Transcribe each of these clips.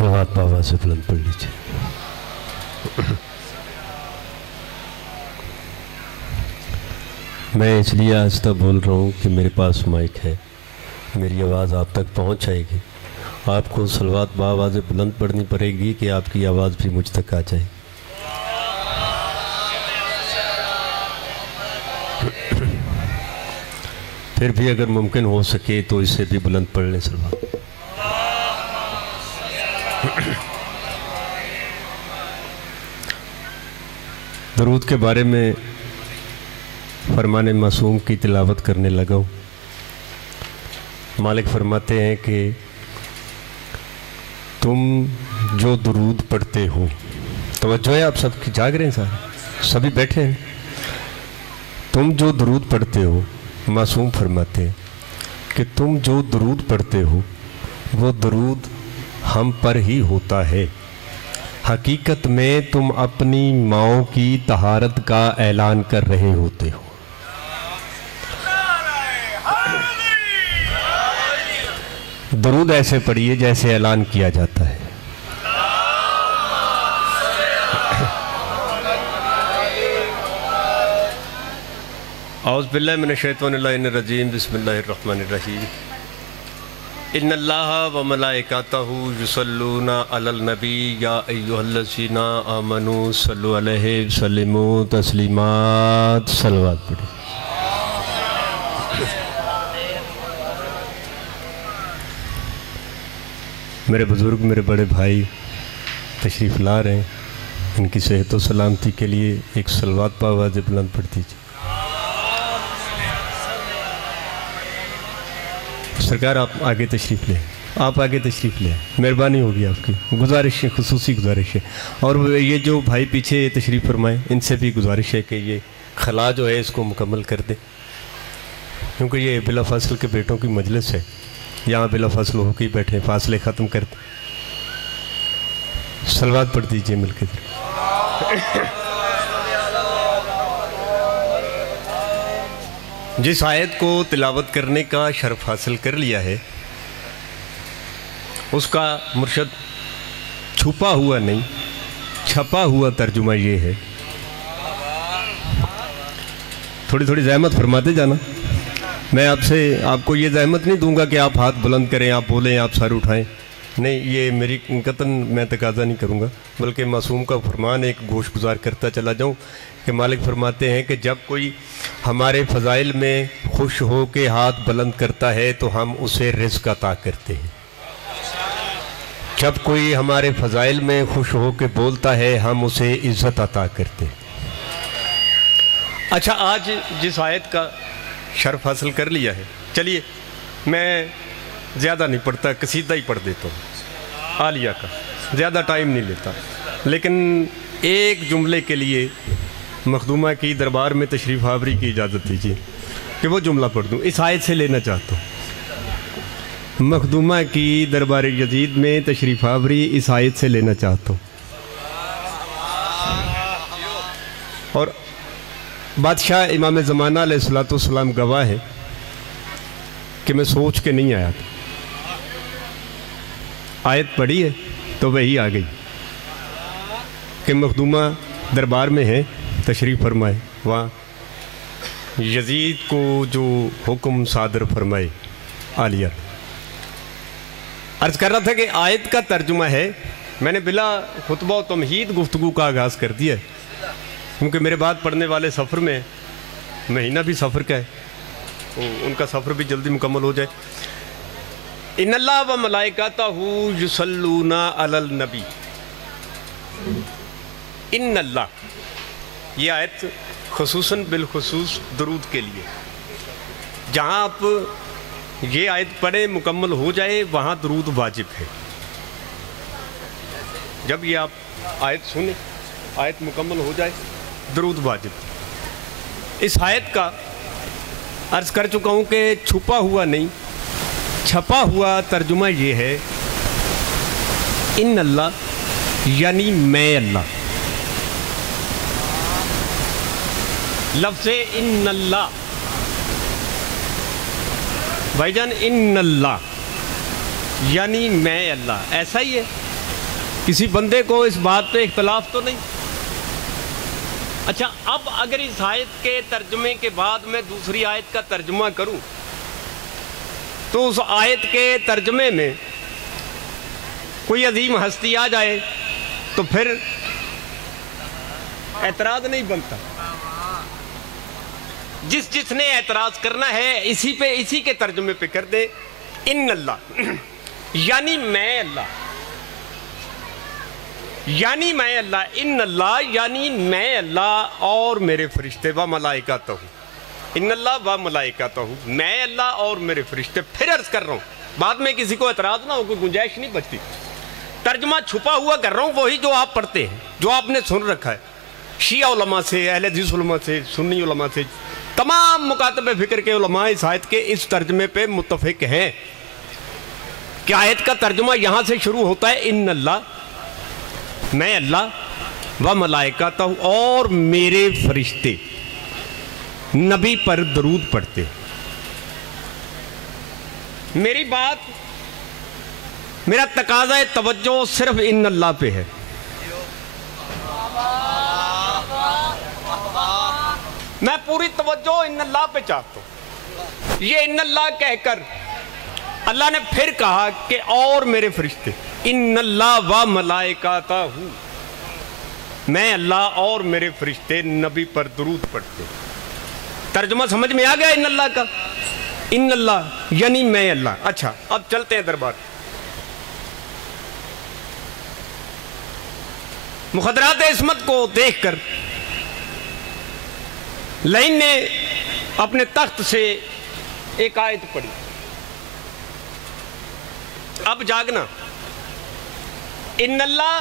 صلوات بابا سے بلند پڑھ لیجیے۔ میں اس لیے آہستہ بول رہا ہوں کہ میرے پاس مائک ہے، میری آواز آپ تک پہنچ جائے گی۔ آپ کو صلوات بآواز بلند پڑھنی پڑے گی کہ آپ کی آواز بھی مجھ تک آ جائے۔ پھر بھی اگر ممکن ہو سکے تو اس سے بھی بلند پڑھ لیں صلوات۔ درود کے بارے میں فرمان معصوم کی تلاوت کرنے لگا ہوں۔ مالک فرماتے ہیں کہ تم جو درود پڑھتے ہو، توجہ ہے آپ سب کی، جاگ رہے ہیں سارے، سبھی بیٹھے ہیں۔ تم جو درود پڑھتے ہو، معصوم فرماتے ہیں کہ تم جو درود پڑھتے ہو وہ درود ہم پر ہی ہوتا ہے۔ حقیقت میں تم اپنی ماؤں کی طہارت کا اعلان کر رہے ہوتے ہو۔ درود ایسے پڑھیے جیسے اعلان کیا جاتا ہے۔ اعوذ باللہ من الشیطان الرجیم، بسم اللہ الرحمن الرحیم۔ ان اللہ و ملائکتہ یصلون علی النبی یا ایھا الذین آمنوا صلوا علیہ وسلموا تسلیمات۔ صلوات پڑھیں۔ میرے بزرگ، میرے بڑے بھائی تشریف لا رہے ہیں، ان کی صحت و سلامتی کے لیے ایک صلوات بآواز بلند پڑھ دیجیے۔ سرکار آپ آگے تشریف لیں، آپ آگے تشریف لیں، مہربانی ہوگی آپ کی، گزارش ہے، خصوصی گزارش ہے۔ اور یہ جو بھائی پیچھے تشریف فرمائیں، ان سے بھی گزارش ہے کہ یہ خلا جو ہے اس کو مکمل کر دیں، کیونکہ یہ بلا فاصل کے بیٹوں کی مجلس ہے، یہاں بلا فاصل ہو کے بیٹھے، فاصلے ختم کر دیں۔ صلوات پڑھ دیجئے مل کے۔ جس آیت کو تلاوت کرنے کا شرف حاصل کر لیا ہے، اس کا مرشد چھپا ہوا نہیں، چھپا ہوا ترجمہ یہ ہے۔ تھوڑی تھوڑی زحمت فرماتے جانا، میں آپ کو یہ زحمت نہیں دوں گا کہ آپ ہاتھ بلند کریں، آپ بولیں، آپ سر اٹھائیں، نہیں، یہ میری قطعاً میں تقاضا نہیں کروں گا، بلکہ معصوم کا فرمان ایک گوش گزار کرتا چلا جاؤں کہ مالک فرماتے ہیں کہ جب کوئی ہمارے فضائل میں خوش ہو کے ہاتھ بلند کرتا ہے تو ہم اسے رزق عطا کرتے ہیں۔ جب کوئی ہمارے فضائل میں خوش ہو کے بولتا ہے ہم اسے عزت عطا کرتے ہیں۔ اچھا، آج جس آیت کا شرف حاصل کر لیا ہے، چلیے میں زیادہ نہیں پڑھتا، قصیدہ ہی پڑھ دیتا ہوں عالیہ کا، زیادہ ٹائم نہیں لیتا، لیکن ایک جملے کے لیے مخدومہ کی دربار میں تشریف آوری کی اجازت دیجیے کہ وہ جملہ پڑھ دوں، اس آیت سے لینا چاہتا ہوں۔ مخدومہ کی دربار یزید میں تشریف آوری اس آیت سے لینا چاہتا ہوں، اور بادشاہ امام زمانہ علیہ السلام گواہ ہے کہ میں سوچ کے نہیں آیا تھا، آیت پڑھی ہے تو وہی آ گئی کہ مخدومہ دربار میں ہے، تشریف فرمائے، وہاں یزید کو جو حکم صادر فرمائے عالیہ۔ عرض کر رہا تھا کہ آیت کا ترجمہ ہے، میں نے بلا خطبہ و تمہید گفتگو کا آغاز کر دیا ہے، کیونکہ میرے بعد پڑھنے والے سفر میں مہینہ بھی سفر کا ہے، تو ان کا سفر بھی جلدی مکمل ہو جائے۔ ان اللہ و ملائکتہ یصلون علی النبی، ان اللہ، یہ آیت خصوصاً بالخصوص درود کے لیے، جہاں آپ یہ آیت پڑھیں مکمل ہو جائے وہاں درود واجب ہے۔ جب یہ آپ آیت سنیں، آیت مکمل ہو جائے، درود واجب۔ اس آیت کا عرض کر چکا ہوں کہ چھپا ہوا نہیں، چھپا ہوا ترجمہ یہ ہے، ان اللہ یعنی میں اللہ۔ لفظ ان اللہ، بھائی جان، ان اللہ یعنی میں اللہ، ایسا ہی ہے کسی بندے کو اس بات پہ اختلاف تو نہیں؟ اچھا، اب اگر اس آیت کے ترجمے کے بعد میں دوسری آیت کا ترجمہ کروں تو اس آیت کے ترجمے میں کوئی عظیم ہستی آ جائے تو پھر اعتراض نہیں بنتا۔ جس نے اعتراض کرنا ہے اسی کے ترجمے پہ کر دے، ان اللہ یعنی میں اللہ، یعنی میں اللہ، ان اللہ یعنی میں اللہ اور میرے فرشتے و ملائکتہ، ان اللہ و ملائکتہ، میں اللہ اور میرے فرشتے۔ پھر عرض کر رہا ہوں، بعد میں کسی کو اعتراض نہ ہو، کوئی گنجائش نہیں بچتی۔ ترجمہ چھپا ہوا کر رہا ہوں، وہی جو آپ پڑھتے ہیں، جو آپ نے سن رکھا ہے شیعہ علماء سے، اہل حدیث علماء سے، سنی علماء سے، تمام مکاتب فکر کے علماء اس آیت کے اس ترجمے پہ متفق ہیں کہ آیت کا ترجمہ یہاں سے شروع ہوتا ہے ان اللہ، میں اللہ و ملائکتہ اور میرے فرشتے نبی پر درود پڑھتے۔ میری بات، میرا تقاضا توجہ صرف ان اللہ پہ ہے۔ میں پوری توجہ ان اللہ پہ چاہتا ہوں۔ یہ ان اللہ کہہ کر اللہ نے پھر کہا کہ اور میرے فرشتے، ان اللہ و ملائکتہ، میں اللہ اور میرے فرشتے نبی پر درود پڑھتے۔ ترجمہ سمجھ میں آ گیا ان اللہ کا؟ ان اللہ یعنی میں اللہ۔ اچھا، اب چلتے ہیں دربار۔ مخدرات عصمت کو دیکھ کر لائن نے اپنے تخت سے ایک آیت پڑھی، اب جاگنا، ان اللہ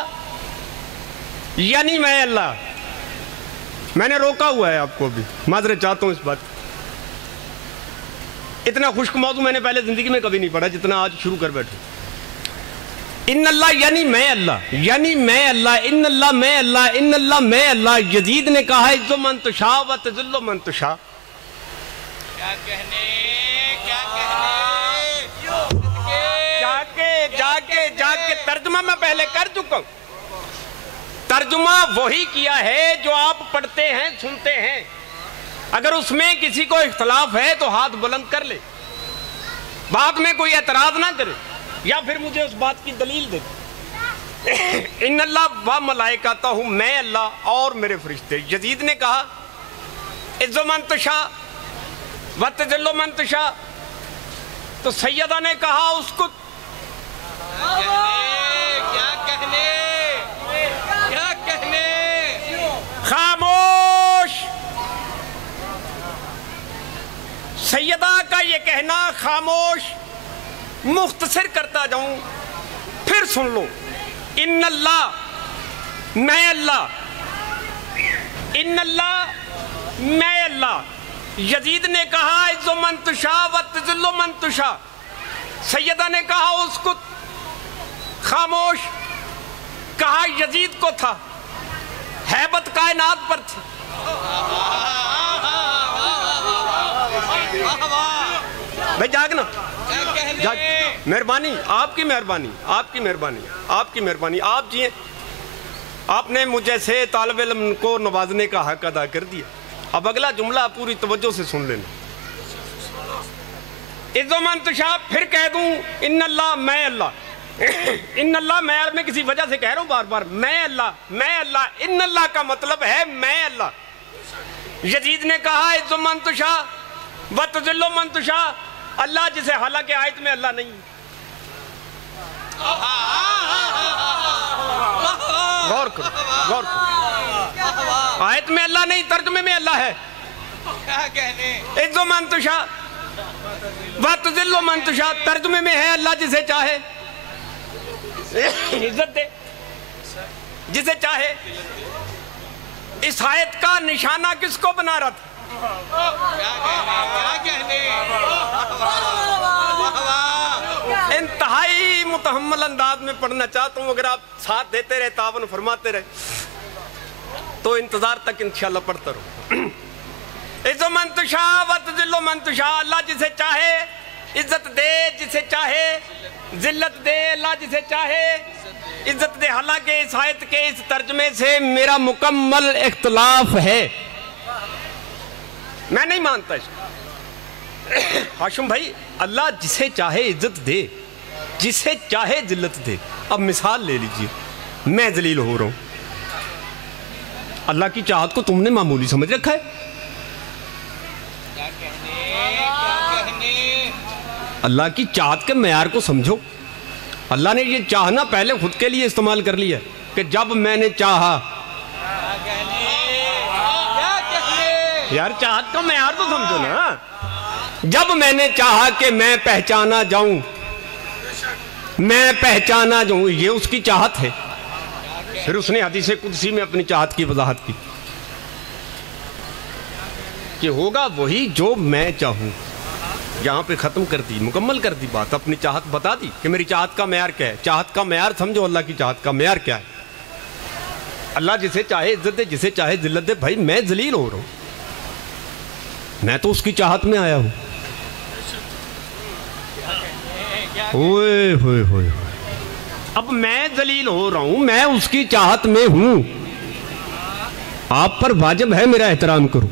یعنی میں اللہ۔ میں نے روکا ہوا ہے آپ کو، ابھی معذرت چاہتا ہوں اس بات۔ اتنا خشک موضوع میں نے پہلے زندگی میں کبھی نہیں پڑھا جتنا آج شروع کر بیٹھوں۔ ان اللہ یعنی میں اللہ، یعنی میں اللہ، ان اللہ میں اللہ، ان اللہ میں اللہ۔ یزید نے کہا عز من تشاء و تذل من تشاء۔ کیا کہنے جا کے ترجمہ میں پہلے کر چکا ہوں۔ ترجمہ وہی کیا ہے جو آپ پڑھتے ہیں، سنتے ہیں۔ اگر اس میں کسی کو اختلاف ہے تو ہاتھ بلند کر لے، بعد میں کوئی اعتراض نہ کرے، یا پھر مجھے اس بات کی دلیل دے۔ ان اللہ و ملائکتہ، میں اللہ اور میرے فرشتے۔ یزید نے کہا عز من تشاء و تذل من تشاء، تو سیدہ نے کہا اس کو کیا کہنے خاموش۔ سیدہ کا یہ کہنا خاموش، مختصر کرتا جاؤں، پھر سن لو۔ ان اللہ میں اللہ، ان اللہ میں اللہ۔ یزید نے کہا عز من تشاء و تذل من تشاء، سیدہ نے کہا اس کو خاموش، کہا یزید کو تھا، ہیبت کائنات پر تھی۔ بھائی جاگنا، مہربانی، آپ کی مہربانی، آپ کی مہربانی، آپ کی مہربانی۔ آپ جیئے، آپ نے مجھ جیسے طالب علم کو نوازنے کا حق ادا کر دیا۔ اب اگلا جملہ پوری توجہ سے سن لینا۔ عز من تشاء، پھر کہہ دوں ان اللہ میں اللہ۔ ان اللہ میں کسی وجہ سے کہہ رہا ہوں بار بار، میں اللہ، میں اللہ۔ ان اللہ کا مطلب ہے میں اللہ۔ یزید نے کہا عز من تشاء و تذل من تشاء، اللہ جسے حالانکہ آیت میں اللہ نہیں۔ غور کرو، غور کرو، آیت میں اللہ نہیں، ترجمے میں اللہ ہے۔ عز من تشاء و تذل من تشاء، ترجمے میں ہے اللہ جسے چاہے عزت دے، جسے چاہے۔ اس آیت کا نشانہ کس کو بنا رہا تھا؟ انتہائی متحمل انداز میں پڑھنا چاہتا ہوں، اگر آپ ساتھ دیتے رہے، تعاون فرماتے رہے تو انتظار تک انشاءاللہ پڑھتا رہو۔ عز من تشاء و تذل من تشاء، اللہ جسے چاہے عزت دے، جسے چاہے ذلت دے، اللہ جسے چاہے عزت دے. حالانکہ اس آیت کے اس ترجمے سے میرا مکمل اختلاف ہے, میں نہیں مانتا اس کو. ہاشم بھائی, اللہ جسے چاہے عزت دے, جسے چاہے ذلت دے. اب مثال لے لیجئے, میں ذلیل ہو رہا ہوں, اللہ کی چاہت کو تم نے معمولی سمجھ رکھا ہے. کیا کہنے اللہ کی چاہت کے معیار کو سمجھو. اللہ نے یہ چاہنا پہلے خود کے لیے استعمال کر لیا کہ جب میں نے چاہا. یار چاہت کا معیار تو سمجھو نا. جب میں نے چاہا کہ میں پہچانا جاؤں, میں پہچانا جاؤں, یہ اس کی چاہت ہے. پھر اس نے حدیث قدسی میں اپنی چاہت کی وضاحت کی کہ ہوگا وہی جو میں چاہوں. یہاں پہ ختم کر دی, مکمل کر دی بات, اپنی چاہت بتا دی کہ میری چاہت کا معیار کیا ہے. چاہت کا معیار سمجھو, اللہ کی چاہت کا معیار کیا ہے. اللہ جسے چاہے عزت دے, جسے چاہے ذلت دے. بھائی میں ذلیل ہو رہا ہوں, میں تو اس کی چاہت میں آیا ہوں. ہوئے ہوئے ہوئے, اب میں ذلیل ہو رہا ہوں, میں اس کی چاہت میں ہوں. آپ پر واجب ہے میرا احترام کرو.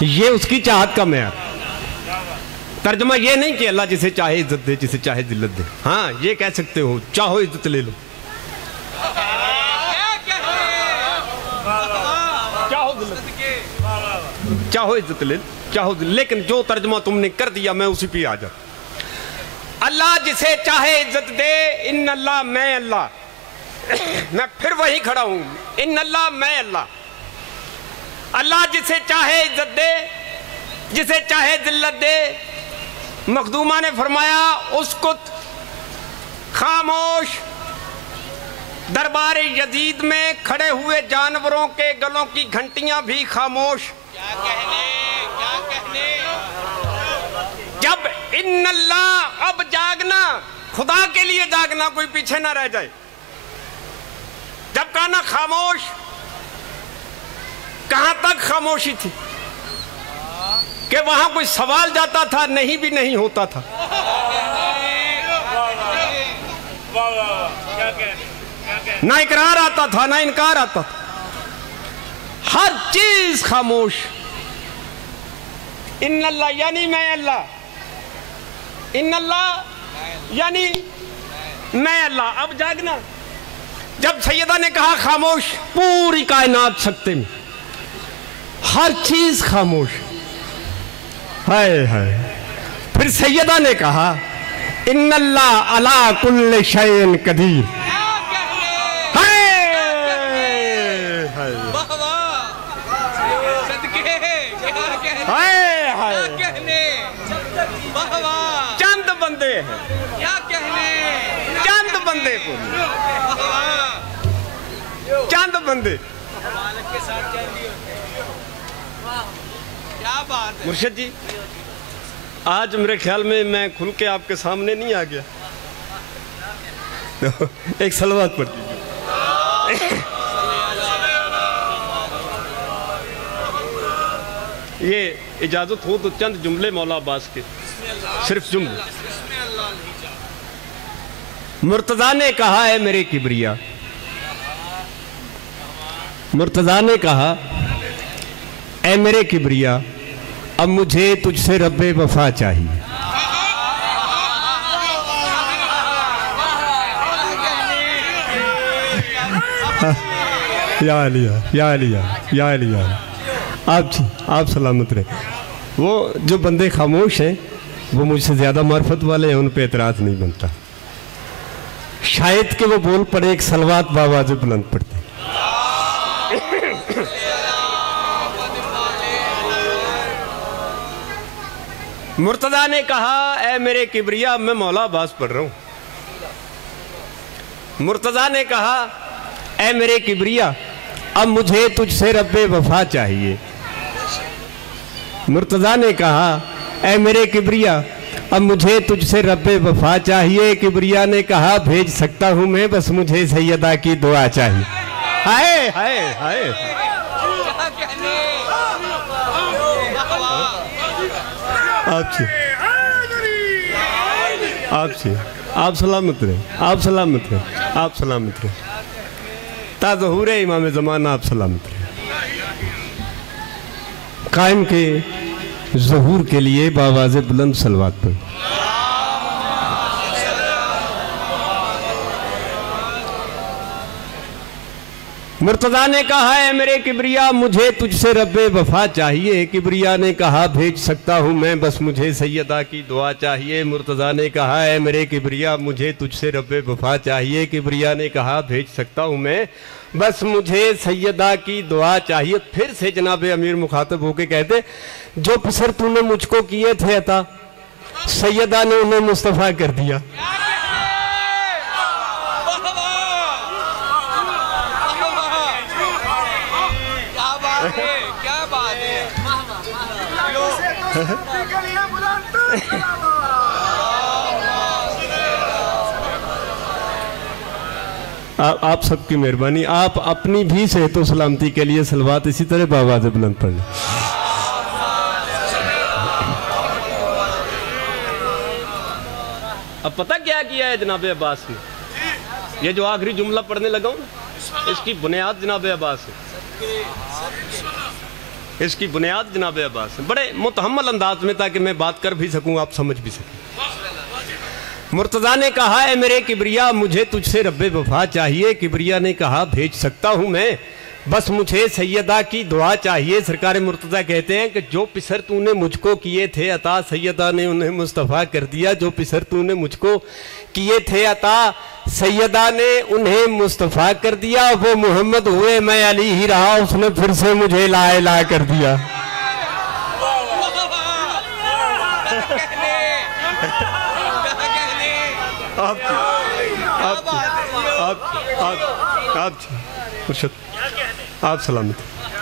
یہ اس کی چاہت کا معیار. ترجمہ یہ نہیں کہ اللہ جسے چاہے عزت دے, جسے چاہے ذلت دے. ہاں یہ کہہ سکتے ہو چاہو عزت لے لو, چاہو عزت لے, چاہو, لیکن جو ترجمہ تم نے کر دیا میں اسی پہ آ جاتا. اللہ جسے چاہے عزت دے, ان اللہ, میں اللہ. میں پھر وہی کھڑا ہوں, ان اللہ, میں اللہ. اللہ جسے چاہے عزت دے, جسے چاہے ذلت دے. مخدومہ نے فرمایا اسکت, خاموش. دربار یزید میں کھڑے ہوئے جانوروں کے گلوں کی گھنٹیاں بھی خاموش. کیا کہنے جب ان اللہ, اب جاگنا, خدا کے لیے جاگنا, کوئی پیچھے نہ رہ جائے. جب کہا نا خاموش, کہاں تک خاموشی تھی کہ وہاں کوئی سوال جاتا تھا, نہیں بھی نہیں ہوتا تھا. نہ اقرار آتا تھا, نہ انکار آتا تھا. ہر چیز خاموش. ان اللہ یعنی میں اللہ, ان اللہ یعنی میں اللہ. اب جاگنا. جب سیدہ نے کہا خاموش, پوری کائنات سکتے میں, ہر چیز خاموش. ہائے ہائے. پھر سیدہ نے کہا ان اللہ علی کل شیء قدیر. چند بندے ہیں, چند بندے, چند بندے. مرشد جی, آج میرے خیال میں کھل کے آپ کے سامنے نہیں آ گیا. ایک صلوات پڑھ دیجیے. یہ اجازت ہو تو چند جملے مولا عباس کے, صرف جملے. مرتضیٰ نے کہا اے میرے کبریا, مرتضیٰ نے کہا اے میرے کبریا, اب مجھے تجھ سے رب وفا چاہیے. یا علیہ, یا علیہ, یا علیہ. آپ سلامت رہے. وہ جو بندے خاموش ہیں وہ مجھ سے زیادہ معرفت والے ہیں, ان پہ اعتراض نہیں بنتا. شاید کہ وہ بول پڑے, ایک صلوات باواز بلند پڑتے. مرتضیٰ نے کہا اے میرے کبریا, میں مولا عباس پڑھ رہا ہوں. مرتضیٰ نے کہا اے میرے کبریا, اب مجھے تجھ سے رب وفا چاہیے. مرتضیٰ نے کہا اے میرے کبریا, اب مجھے تجھ سے رب وفا چاہیے. کبریا نے کہا بھیج سکتا ہوں میں, بس مجھے سیدہ کی دعا چاہیے. ہائے ہائے ہائے. آپ سے آپ سلامت رہے، آپ سلامت رہے، آپ سلامت رہے، تا ظہور امام زمانہ آپ سلامت رہے۔ قائم کے ظہور کے لیے بآواز بلند صلوات پڑھ۔ مرتضیٰ نے کہا ہے میرے کبریا مجھے تجھ سے رب وفا چاہیے، کبریا نے کہا بھیج سکتا ہوں میں بس مجھے سیدہ کی دعا چاہیے۔ مرتضیٰ نے کہا ہے میرے کبریا مجھے تجھ سے رب وفا چاہیے، کبریا نے کہا بھیج سکتا ہوں میں بس مجھے سیدہ کی دعا چاہیے۔ پھر سے جناب امیر مخاطب ہو کے کہتے جو پسر تو نے مجھ کو کیے تھے عطا سیدہ نے انہیں مصطفیٰ کر دیا۔ کیا بات ہے آپ سب کی مہربانی، آپ اپنی بھی صحت و سلامتی کے لیے صلوات اسی طرح بآواز بلند پڑھ لیں۔ اب پتہ کیا کیا ہے جناب عباس نے؟ یہ جو آخری جملہ پڑھنے لگا ہوں اس کی بنیاد جناب عباس ہے، اس کی بنیاد جناب عباس ہے، بڑے متحمل انداز میں تاکہ میں بات کر بھی سکوں آپ سمجھ بھی سکیں۔ مرتضیٰ نے کہا اے میرے کبریا مجھے تجھ سے رب وفا چاہیے، کبریا نے کہا بھیج سکتا ہوں میں بس مجھے سیدہ کی دعا چاہیے۔ سرکار مرتضیٰ کہتے ہیں کہ جو پسر تو نے مجھ کو کیے تھے عطا سیدہ نے انہیں مصطفیٰ کر دیا، جو پسر تو نے مجھ کو کیے تھے عطا سیدہ نے انہیں مصطفیٰ کر دیا۔ وہ محمد ہوئے میں علی ہی رہا، اس نے پھر سے مجھے لا الہ کر دیا۔ آپ سلامت،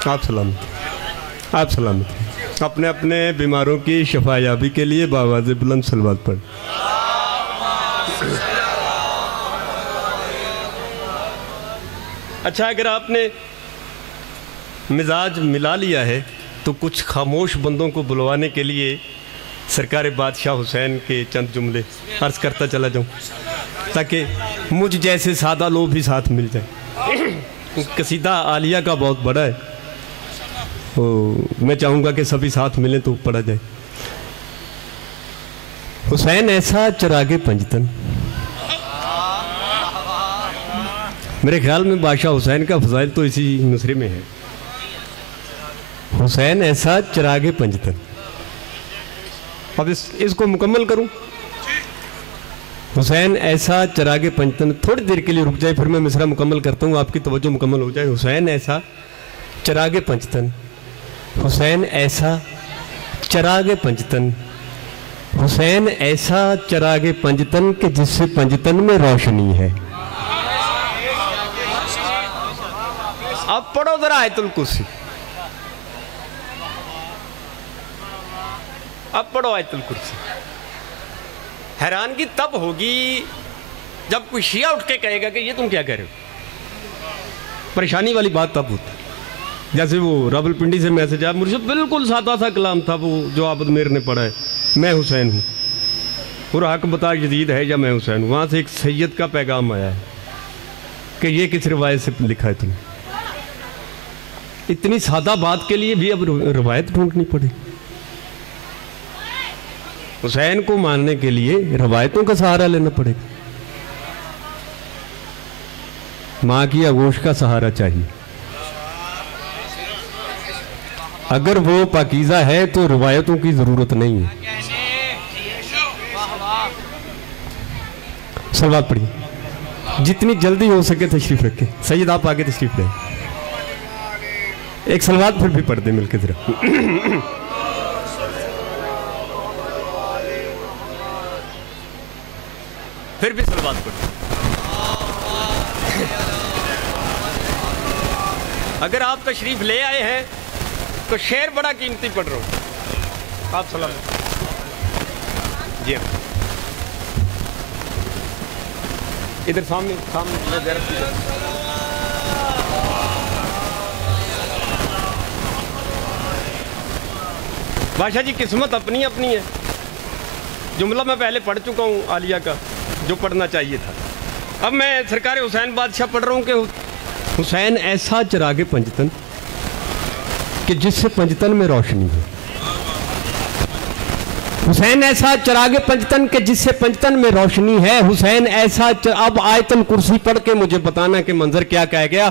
آپ سلامت، آپ سلامت، اپنے اپنے بیماروں کی شفا یابی کے لیے بآواز بلند صلوات پڑھ۔ اچھا اگر آپ نے مزاج ملا لیا ہے تو کچھ خاموش بندوں کو بلوانے کے لیے سرکار بادشاہ حسین کے چند جملے عرض کرتا چلا جاؤں تاکہ مجھ جیسے سادہ لوگ بھی ساتھ مل جائیں۔ قصیدہ عالیہ کا بہت بڑا ہے، میں چاہوں گا کہ سبھی ساتھ ملیں تو پڑھا جائے۔ حسین ایسا چراغ پنجتن، میرے خیال میں بادشاہ حسین کا فضائل تو اسی مصرے میں ہے۔ حسین ایسا چراغ پنجتن، اب اس کو مکمل کروں۔ حسین ایسا چراغ پنجتن، تھوڑی دیر کے لیے رک جائے پھر میں مصرع مکمل کرتا ہوں، آپ کی توجہ مکمل ہو جائے۔ حسین ایسا چراغ پنجتن، حسین ایسا چراغ پنجتن، حسین ایسا چراغ پنجتن کہ جس سے پنجتن میں روشنی ہے۔ اب پڑھو ذرا آیت الکرسی، اب پڑھو آیت الکرسی۔ حیرانگی تب ہوگی جب کوئی شیعہ اٹھ کے کہے گا کہ یہ تم کیا کہہ رہے ہو۔ پریشانی والی بات تب ہوتی، جیسے وہ راولپنڈی سے میسج آیا، مرشد بالکل سادہ سا کلام تھا وہ جو عابد میر نے پڑھا ہے، میں حسین ہوں اور حق بتا یزید ہے یا میں حسین ہوں۔ وہاں سے ایک سید کا پیغام آیا ہے کہ یہ کس روایت سے لکھا ہے تم نے۔ اتنی سادہ بات کے لیے بھی اب روایت ڈھونڈنی پڑے۔ حسین کو ماننے کے لیے روایتوں کا سہارا لینا پڑے گا، ماں کی آغوش کا سہارا چاہیے۔ اگر وہ پاکیزہ ہے تو روایتوں کی ضرورت نہیں ہے۔ صلوات پڑھیے، جتنی جلدی ہو سکے تشریف رکھیں۔ سید آپ آگے تشریف لیں، ایک صلوات پھر بھی پڑھ دیں مل کے ذرا۔ پھر بھی صلوات پڑھ۔ اگر آپ تشریف لے آئے ہیں تو شعر بڑا قیمتی پڑھ رہا ہوں۔ آپ سلام جی ہاں، ادھر سامنے زیارت کی جائے۔ بادشاہ جی قسمت اپنی اپنی ہے، جملہ میں پہلے پڑھ چکا ہوں عالیہ کا، جو پڑھنا چاہیے تھا. اب میں سرکار حسین بادشاہ پڑھ رہا ہوں کہ حسین ایسا چراغ پنجتن کہ جس سے پنجتن میں روشنی ہے. حسین ایسا چراغ پنجتن کہ جس سے پنجتن میں روشنی ہے. حسین ایسا اب آیت الکرسی پڑھ کے مجھے بتانا کہ منظر کیا کہہ گیا.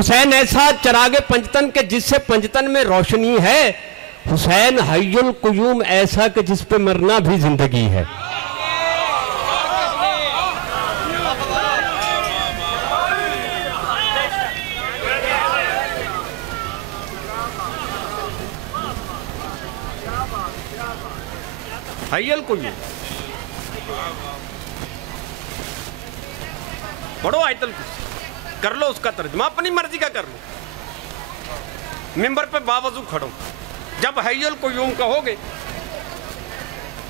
حسین ایسا چراغ پنجتن کہ جس سے پنجتن میں روشنی ہے. حسین حی القیوم ایسا کہ جس پہ مرنا بھی زندگی ہے. حی القیوم پڑھو آیت الکرسی, کر لو اس کا ترجمہ, اپنی مرضی کا کر لو. ممبر پہ باوضو کھڑو, جب حی القیوم کہو گے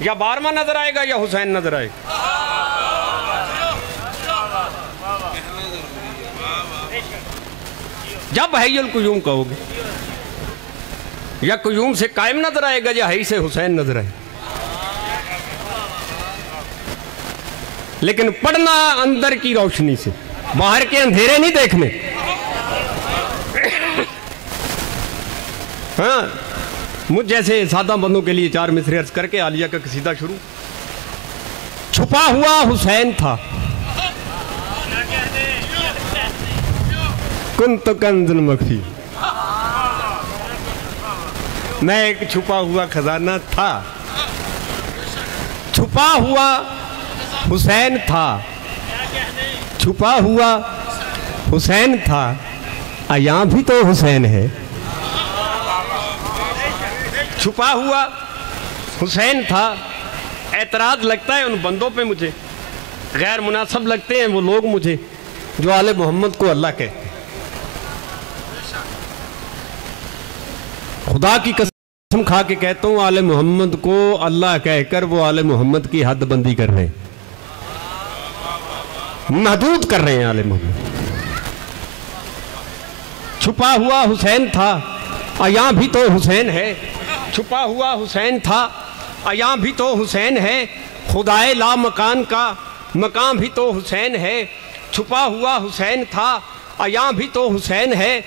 یا بارما نظر آئے گا یا حسین نظر آئے گا. جب حی القیوم کہو گے یا قیوم سے قائم نظر آئے گا یا حی سے حسین نظر آئے گا. لیکن پڑھنا اندر کی روشنی سے, باہر کے اندھیرے نہیں دیکھنے. ہاں, مجھ جیسے سادہ بندوں کے لیے 4 مصرے عرض کر کے عالیہ کا قصیدہ شروع. چھپا ہوا حسین تھا, کنت کنزا مخفی, میں ایک چھپا ہوا خزانہ تھا. چھپا ہوا حسین تھا, چھپا ہوا حسین تھا, یہاں بھی تو حسین ہے. چھپا ہوا حسین تھا. اعتراض لگتا ہے ان بندوں پہ, مجھے غیر مناسب لگتے ہیں وہ لوگ مجھے جو آل محمد کو اللہ کہتے ہیں. خدا کی قسم کھا کے کہتا ہوں آل محمد کو اللہ کہہ کر وہ آل محمد کی حد بندی کر رہے ہیں, محدود کر رہے ہیں آل محمد. چھپا ہوا حسین تھا, یہاں بھی تو حسین ہے. چھپا ہوا حسین تھا, یہاں بھی تو حسین ہے. خدائے لا مکان کا مقام بھی تو حسین ہے. چھپا ہوا حسین تھا, یہاں بھی تو حسین ہے.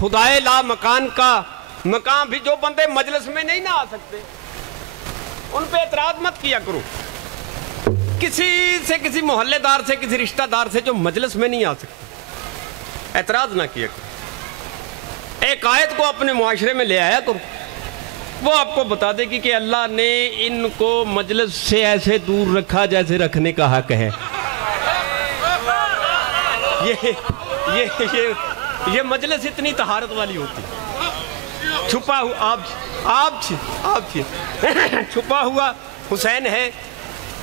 خدائے لا مکان کا مقام بھی. جو بندے مجلس میں نہیں نہ آ سکتے ان پہ اعتراض مت کیا کرو. کسی سے, کسی محلے دار سے, کسی رشتہ دار سے جو مجلس میں نہیں آ سکتے اعتراض نہ کیا کرو. ایک آیت کو اپنے معاشرے میں لے آیا کرو, وہ آپ کو بتا دے گی کہ اللہ نے ان کو مجلس سے ایسے دور رکھا جیسے رکھنے کا حق ہے. یہ مجلس اتنی طہارت والی ہوتی. چھپا ہوا آپ چھپا ہوا حسین ہے.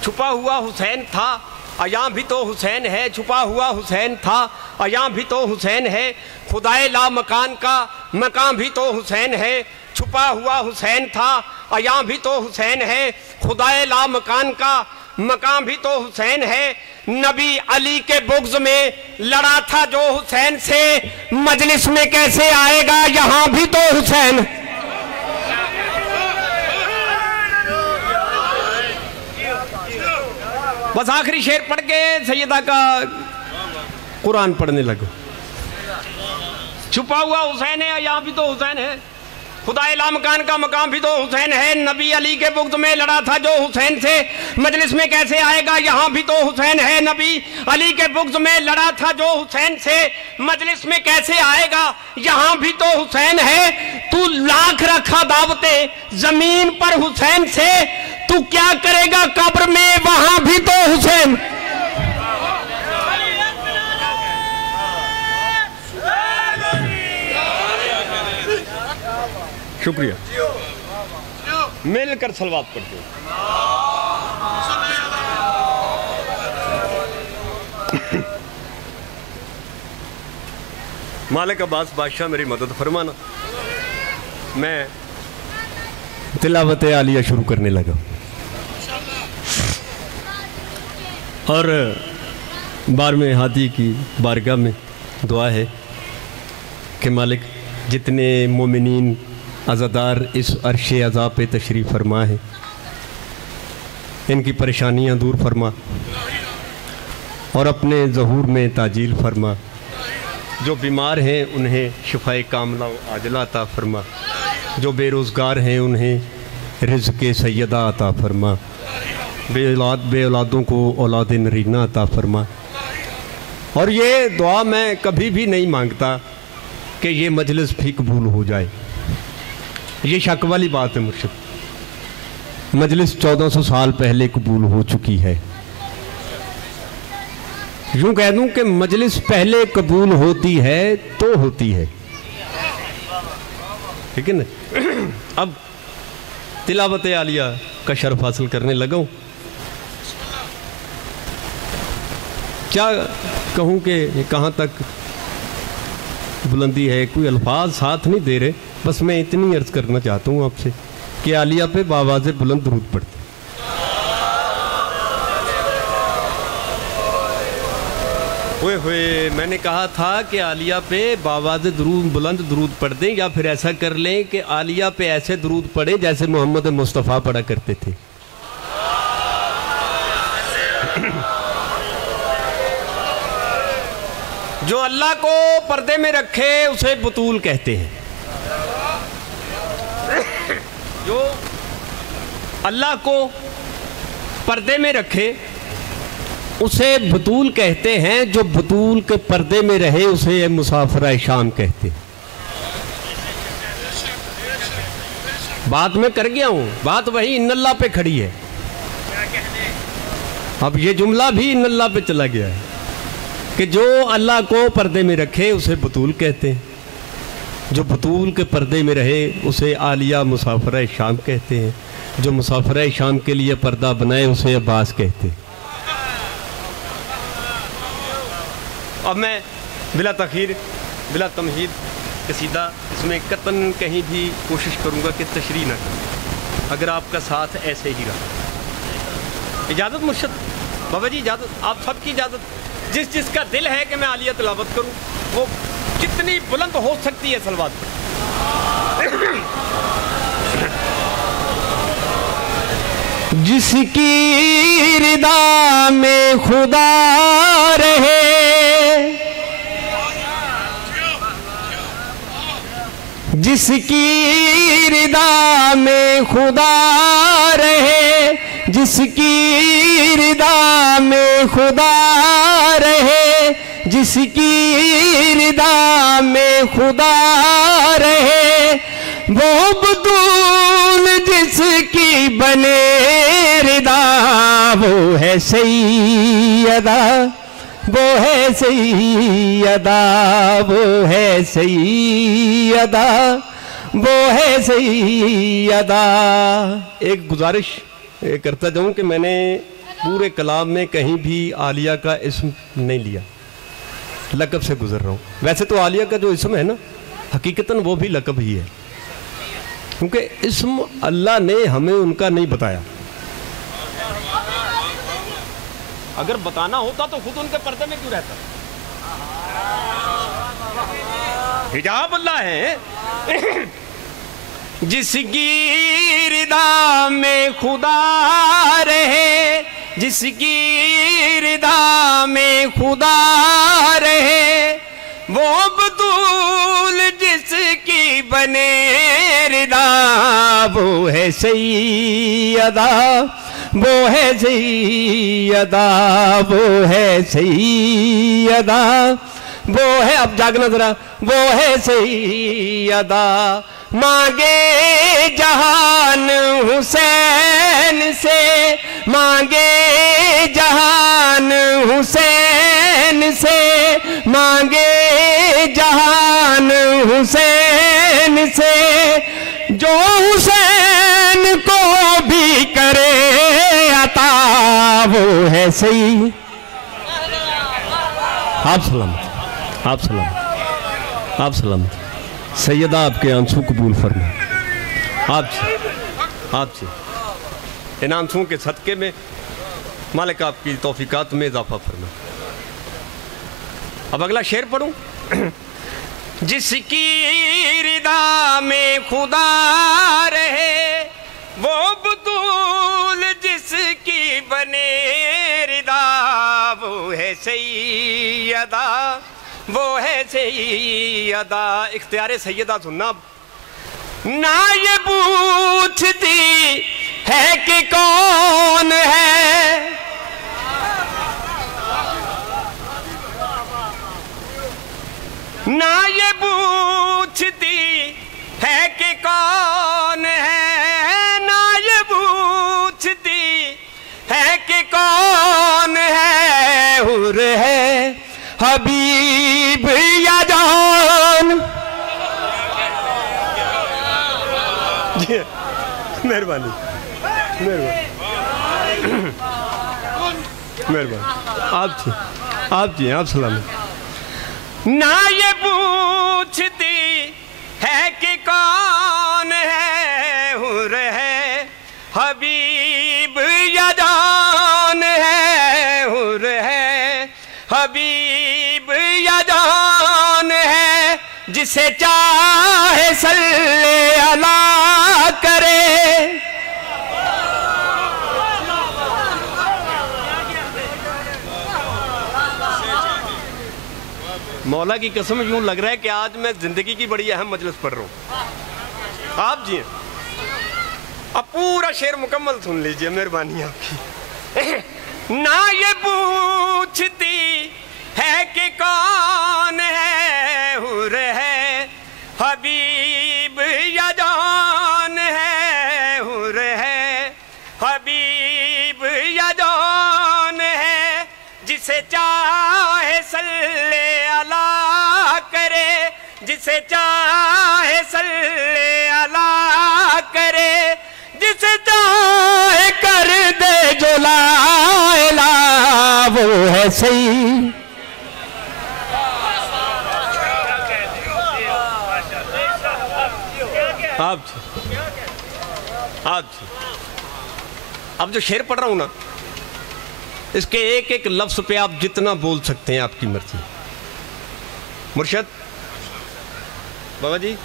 چھپا ہوا حسین تھا, یہاں بھی تو حسین ہے. چھپا ہوا حسین تھا, یہاں بھی تو حسین ہے. خدائے لا مکان کا مقام بھی تو حسین ہے. چھپا ہوا حسین تھا, یہاں بھی تو حسین ہے. خدائے لا مکان کا مقام بھی تو حسین ہے. نبی علی کے بغض میں لڑا تھا جو حسین سے, مجلس میں کیسے آئے گا یہاں بھی تو حسین. بس آخری شعر پڑھ کے سیدہ کا قرآن پڑھنے لگو. چھپا ہوا حسین ہے, یہاں بھی تو حسین ہے. خدائے لا مکان کا مقام بھی تو حسین ہے. نبی علی کے بغض میں لڑا تھا جو حسین سے, مجلس میں کیسے آئے گا یہاں بھی تو حسین ہے. نبی علی کے بغض میں لڑا تھا جو حسین سے, مجلس میں کیسے آئے گا یہاں بھی تو حسین ہے. تو لاکھ رکھا دعوتیں زمین پر حسین سے, تو کیا کرے گا قبر میں وہاں بھی تو حسین. شکریہ. مل کر صلوات پڑھتے ہیں. مالک عباس بادشاہ میری مدد فرمانا. میں تلاوت عالیہ شروع کرنے لگا اور 12ویں ہادی کی بارگاہ میں دعا ہے کہ مالک جتنے مومنین عزادار اس عرش عزا پہ تشریف فرما ہے ان کی پریشانیاں دور فرما. اور اپنے ظہور میں تاجیل فرما، جو بیمار ہیں انہیں شفائے کاملہ و عاجلہ عطا فرما، جو بے روزگار ہیں انہیں رزق سیدہ عطا فرما، بے اولادوں کو اولاد نرینہ عطا فرما۔ اور یہ دعا میں کبھی بھی نہیں مانگتا کہ یہ مجلس بھی قبول ہو جائے، یہ شک والی بات ہے مرشد۔ مجلس 1400 سال پہلے قبول ہو چکی ہے۔ یوں کہہ دوں کہ مجلس پہلے قبول ہوتی ہے تو ہوتی ہے، ٹھیک ہے نا؟ اب تلاوت عالیہ کا شرف حاصل کرنے لگا ہوں۔ کیا کہوں کہ کہاں تک بلندی ہے، کوئی الفاظ ساتھ نہیں دے رہے، بس میں اتنی عرض کرنا چاہتا ہوں آپ سے کہ عالیہ پہ بآواز بلند درود پڑھتے۔ ہوئے ہوئے میں نے کہا تھا کہ عالیہ پہ بآواز بلند درود پڑھ دیں، یا پھر ایسا کر لیں کہ عالیہ پہ ایسے درود پڑھیں جیسے محمد مصطفیٰ پڑھا کرتے تھے۔ جو اللہ کو پردے میں رکھے اسے بطول کہتے ہیں، جو اللہ کو پردے میں رکھے اسے بطول کہتے ہیں، جو بطول کے پردے میں رہے اسے مسافرہ شام کہتے ہیں۔ بات میں کر گیا ہوں، بات وہی ان اللہ پہ کھڑی ہے۔ اب یہ جملہ بھی ان اللہ پہ چلا گیا ہے کہ جو اللہ کو پردے میں رکھے اسے بطول کہتے ہیں، جو بطول کے پردے میں رہے اسے عالیہ مسافرہ شام کہتے ہیں، جو مسافرہ شام کے لیے پردہ بنائے اسے عباس کہتے ہیں۔ اب میں بلا تاخیر بلا تمہید قصیدہ اس میں قطعاً کہیں بھی کوشش کروں گا کہ تشریح نہ کروں، اگر آپ کا ساتھ ایسے ہی رہا۔ اجازت مرشد بابا جی، اجازت، آپ سب کی اجازت۔ جس جس کا دل ہے کہ میں عالیہ تلاوت کروں وہ کتنی بلند ہو سکتی ہے صلوات پر۔ جس کی رضا میں خدا رہے، جس کی رضا میں خدا رہے، جس کی رضا میں خدا رہے، جس کی رضا میں خدا رہے، وہ بطول جس کی بنے رضا، وہ ہے سیدہ، وہ ہے سیدہ، وہ ہے سیدہ، وہ ہے سیدہ۔ ایک گزارش کرتا جاؤں کہ میں نے پورے کلام میں کہیں بھی عالیہ کا اسم نہیں لیا، لقب سے گزر رہا ہوں۔ ویسے تو عالیہ کا جو اسم ہے نا حقیقتاً وہ بھی لقب ہی ہے، کیونکہ اسم اللہ نے ہمیں ان کا نہیں بتایا۔ اگر بتانا ہوتا تو خود ان کے پردے میں کیوں رہتا؟ حجاب اللہ ہے۔ جس کی رضا میں خدا رہے، جس کی رضا میں خدا رہے، وہ بطول جس کی بنے رضا، وہ ہے سیدہ، وہ ہے سیدہ، وہ ہے سیدہ، وہ ہے، اب جاگنا ذرا، وہ ہے سیدہ۔ مانگے جہان حسین سے، مانگے جہان حسین سے، مانگے جہان حسین سے، جو حسین کو بھی کرے عطا، وہ ہے سید۔ آپ سلامت، آپ سلامت، آپ سلامت۔ سیدہ آپ کے آنسو قبول فرما، آپ سے ان آنسوں کے صدقے میں مالک آپ کی توفیقات میں اضافہ فرما۔ اب اگلا شعر پڑھوں۔ جس کی رضا میں خدا رہے، وہ بطول جس کی بنے رضا، وہ ہے ہے سیدہ، وہ ہے سیدہ. اختیار سیدہ سننا. نہ یہ پوچھتی ہے کہ کون ہے، نہ یہ پوچھتی ہے کہ کون ہے، نہ یہ پوچھتی ہے کہ کون ہے. حور ہے حبیب یا جان. مہربانی آپ جی آپ سلامت. نہ یہ پوچھتی ہے کہ کون ہے، حور ہے حبیب یا جان ہے، حور ہے حبیب یا جان ہے. جسے چاہے صلی اللہ کرے. مولا کی قسم یوں لگ رہا ہے کہ آج میں زندگی کی بڑی اہم مجلس پڑھ رہا ہوں. آپ جی ہیں. اب پورا شعر مکمل سن لیجئے، مہربانی آپ کی. نہ یہ پوچھتی ہے کہ کون ہے، حور ہے حبیب یا جان ہے، حور ہے حبیب یا جان ہے. جسے چاہے صلی اللہ کرے، جسے چاہے صلی اللہ کرے، جسے چاہے کر دے جو لا الہ، وہ ہے سید. آپ جی اب جو شعر پڑھ رہا ہوں نا، اس کے ایک ایک لفظ پہ آپ جتنا بول سکتے ہیں آپ کی مرضی. مرشد بابا جی.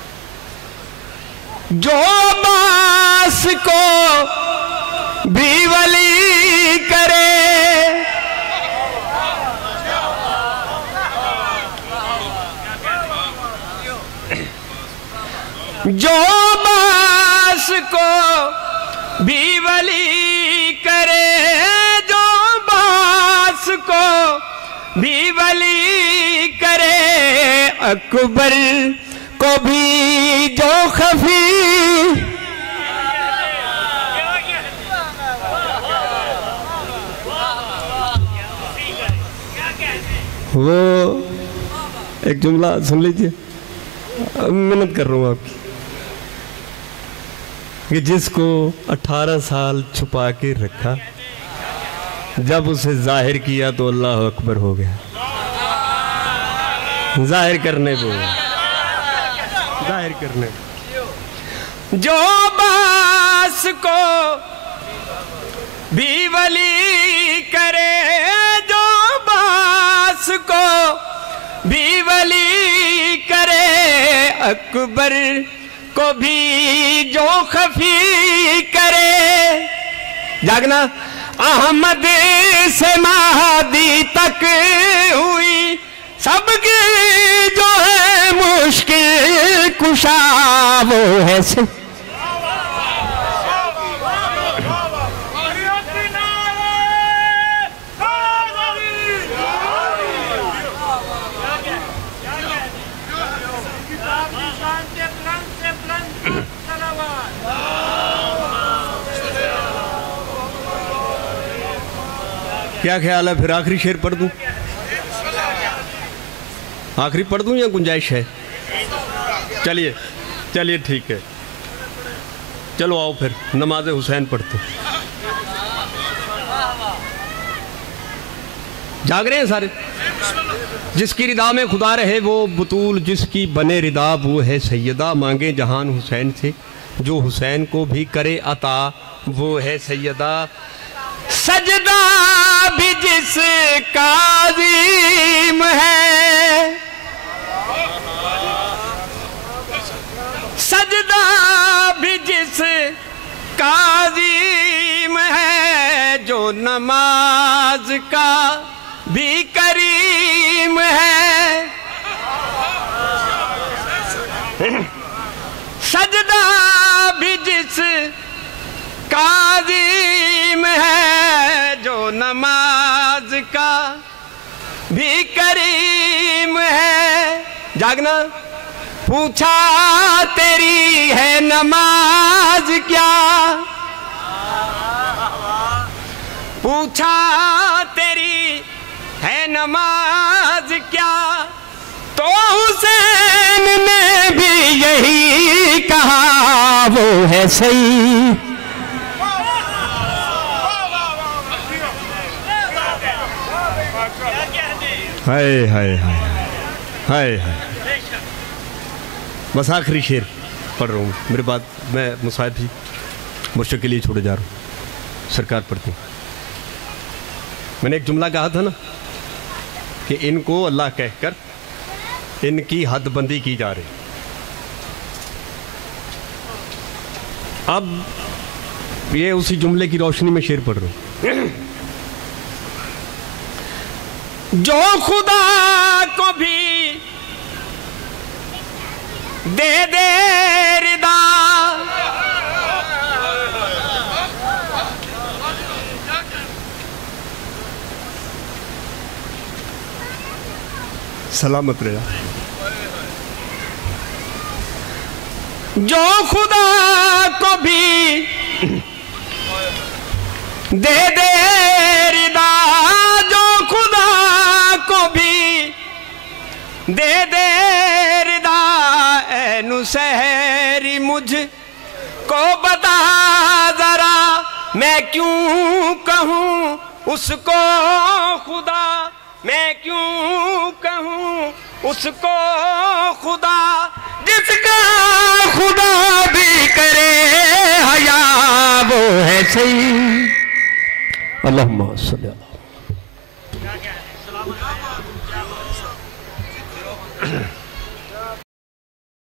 جو باس کو بھی ولی کرے، جو باس کو بھی ولی کرے، جو باس کو بھی ولی کرے، اکبر کو بھی جو خفی. وہ ایک جملہ سن لیجئے، محنت کر رہا ہوں آپ کی، کہ جس کو 18 سال چھپا کے رکھا، جب اسے ظاہر کیا تو اللہ اکبر ہو گیا. ظاہر کرنے کو، ظاہر کرنے کو. جو باس کو بھی ولی کرے، جو باس کو بھی ولی کرے، اکبر کو بھی جو خفی کرے. جاگنا. احمد سے مہدی تک ہوئی سب کی جو ہے مشکل کشا، وہ ہے کیا خیال ہے پھر آخری شعر پڑھ دوں؟ آخری پڑھ دوں یا گنجائش ہے؟ چلیے چلیے ٹھیک ہے. چلو آؤ پھر نماز حسین پڑھتے. جاگ رہے ہیں سارے؟ جس کی ردا میں خدا رہے وہ بطول، جس کی بنے ردا وہ ہے سیدہ. مانگے جہان حسین سے جو حسین کو بھی کرے عطا، وہ ہے سیدہ. سجدہ بھی جس کا عظیم ہے، سجدہ بھی جس کا عظیم ہے، جو نماز کا بھی ہے سجدہ بھی جس کا عظیم ہے جو نماز کا بھی کریم ہے جاگنا پوچھا تیری ہے نماز کیا پوچھا تیری ہے نماز کیا تو حسین نے بھی یہی کہا وہ ہے صحیح ہائے ہائے ہائے ہائے ہائے بس آخری شعر پڑھ رہا ہوں میرے بعد میں مصاحب ہی مرشد کے لیے چھوڑے جا رہا ہوں سرکار پڑھتی ہوں میں نے ایک جملہ کہا تھا نا کہ ان کو اللہ کہہ کر ان کی حد بندی کی جا رہی اب یہ اسی جملے کی روشنی میں شعر پڑھ رہا ہوں جو خدا کو بھی دے دے ردا سلامت رہا جو خدا کو بھی دے دے ردا جو خدا کو بھی دے دے ردا اے نصیری مجھ کو بتا ذرا میں کیوں کہوں اس کو خدا میں کیوں کہوں اس کو خدا جس کا خدا بھی کرے حیا وہ ہے صحیح اللہم صلی اللہ